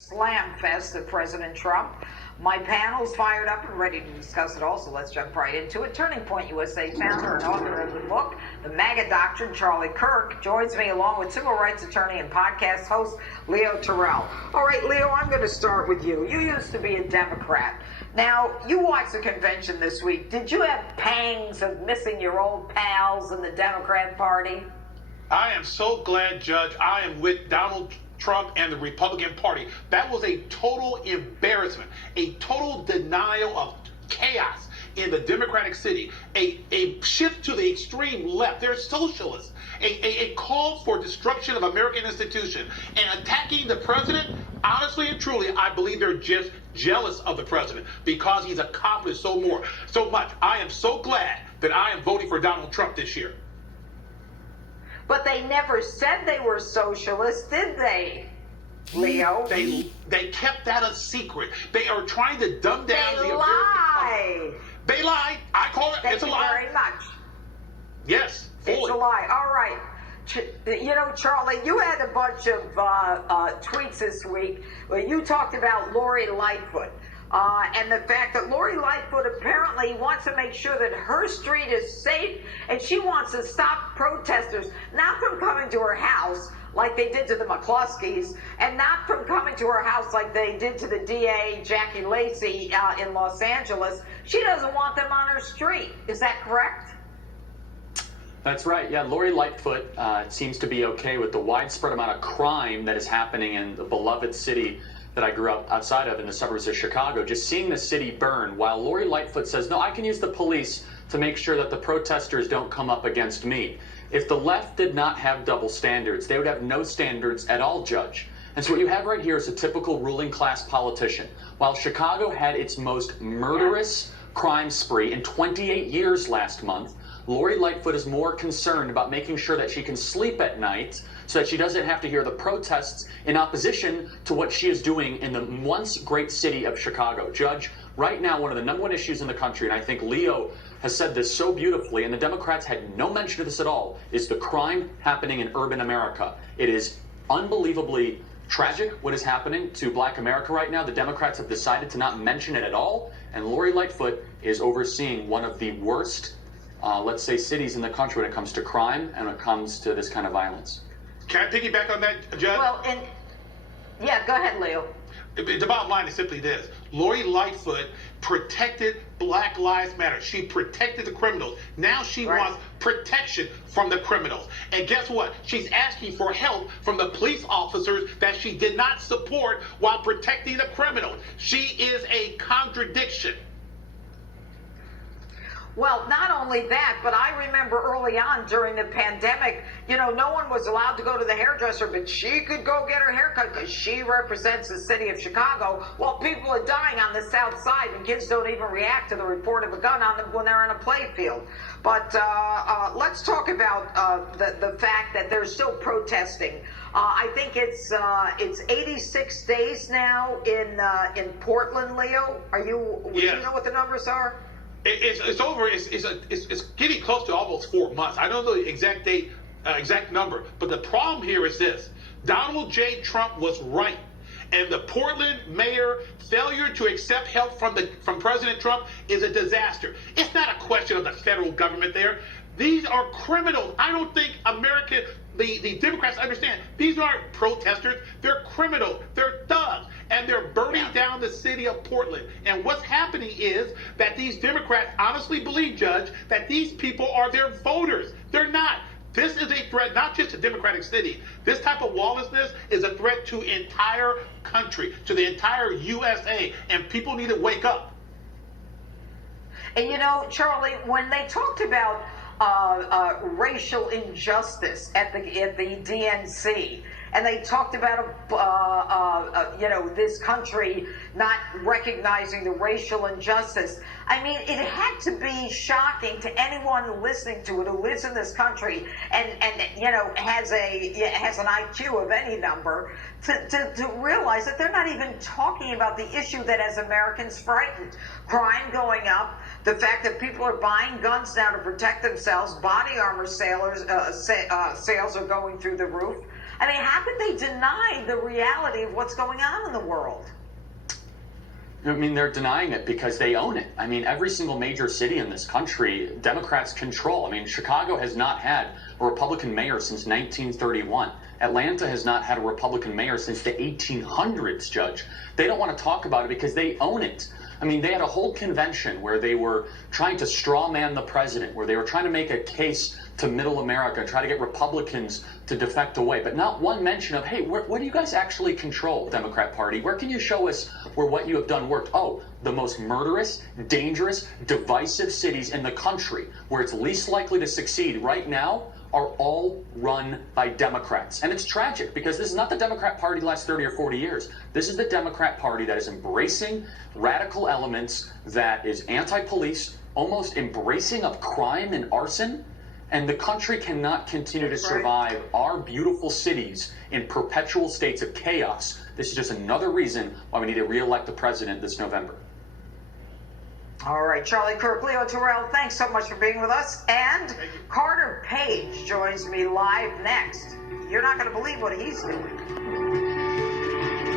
slam fest of President Trump. My panel's fired up and ready to discuss it all, so let's jump right into it. Turning Point USA founder and author of the book, The MAGA Doctrine, Charlie Kirk, joins me along with civil rights attorney and podcast host, Leo Terrell. All right, Leo, I'm going to start with you. You used to be a Democrat. Now, you watched the convention this week. Did you have pangs of missing your old pals in the Democrat Party? I am so glad, Judge, I am with Donald Trump and the Republican Party. That was a total embarrassment, a total denial of chaos in the Democratic city, a shift to the extreme left. They're socialists, a call for destruction of American institutions, and attacking the president. Honestly and truly, I believe they're just jealous of the president because he's accomplished so much. I am so glad that I am voting for Donald Trump this year. But they never said they were socialists, did they, Leo? They kept that a secret. They are trying to dumb down the American public. They lied. I call it. It's a lie. Thank you very much. Yes, fully. It's a lie. All right. You know, Charlie, you had a bunch of tweets this week where you talked about Lori Lightfoot. And the fact that Lori Lightfoot apparently wants to make sure that her street is safe, and she wants to stop protesters not from coming to her house like they did to the McCloskeys, and not from coming to her house like they did to the DA, Jackie Lacey, in Los Angeles. She doesn't want them on her street. Is that correct? That's right. Yeah, Lori Lightfoot seems to be okay with the widespread amount of crime that is happening in the beloved city that I grew up outside of in the suburbs of Chicago, just seeing the city burn, while Lori Lightfoot says, no, I can use the police to make sure that the protesters don't come up against me. If the left did not have double standards, they would have no standards at all, Judge. And so what you have right here is a typical ruling class politician. While Chicago had its most murderous crime spree in 28 years last month, Lori Lightfoot is more concerned about making sure that she can sleep at night so that she doesn't have to hear the protests in opposition to what she is doing in the once great city of Chicago. Judge, right now, one of the #1 issues in the country, and I think Leo has said this so beautifully, and the Democrats had no mention of this at all, is the crime happening in urban America. It is unbelievably tragic what is happening to Black America right now. The Democrats have decided to not mention it at all, and Lori Lightfoot is overseeing one of the worst let's say, cities in the country when it comes to crime and when it comes to this kind of violence. Can I piggyback on that, Judge? Well, yeah, go ahead, Leo. The bottom line is simply this. Lori Lightfoot protected Black Lives Matter. She protected the criminals. Now she wants protection from the criminals. And guess what? She's asking for help from the police officers that she did not support while protecting the criminals. She is a contradiction. Well, not only that, but I remember early on during the pandemic, you know, no one was allowed to go to the hairdresser, but she could go get her hair cut because she represents the city of Chicago, while people are dying on the south side and kids don't even react to the report of a gun on them when they're in a play field. But let's talk about the fact that they're still protesting. I think it's 86 days now in Portland, Leo. Do you know what the numbers are? It's over. It's getting close to almost 4 months. I don't know the exact date, exact number. But the problem here is this: Donald J. Trump was right, and the Portland mayor failure to accept help from President Trump is a disaster. It's not a question of the federal government there. These are criminals. I don't think the Democrats understand. These aren't protesters. They're criminals. They're thugs. And they're burning down the city of Portland. And what's happening is that these Democrats honestly believe, Judge, that these people are their voters. They're not. This is a threat not just to Democratic City. This type of lawlessness is a threat to entire country, to the entire USA. And people need to wake up. And you know, Charlie, when they talked about racial injustice at the DNC, and they talked about this country not recognizing the racial injustice. I mean, it had to be shocking to anyone listening to it who lives in this country and has an IQ of any number to realize that they're not even talking about the issue that has Americans frightened. Crime going up, the fact that people are buying guns now to protect themselves, body armor sales are going through the roof. I mean, how could they deny the reality of what's going on in the world? I mean, they're denying it because they own it. I mean, every single major city in this country, Democrats control. I mean, Chicago has not had a Republican mayor since 1931. Atlanta has not had a Republican mayor since the 1800s, Judge. They don't want to talk about it because they own it. I mean, they had a whole convention where they were trying to straw man the president, where they were trying to make a case to middle America and try to get Republicans to defect away, but not one mention of, hey, what do you guys actually control, Democrat Party? Where can you show us where what you have done worked? Oh, the most murderous, dangerous, divisive cities in the country, where it's least likely to succeed right now, are all run by Democrats. And it's tragic because this is not the Democrat Party the last 30 or 40 years. This is the Democrat Party that is embracing radical elements, that is anti-police, almost embracing of crime and arson. And the country cannot continue to survive our beautiful cities in perpetual states of chaos. This is just another reason why we need to re-elect the president this November. All right, Charlie Kirk, Leo Terrell, thanks so much for being with us. And Carter Page joins me live next. You're not going to believe what he's doing.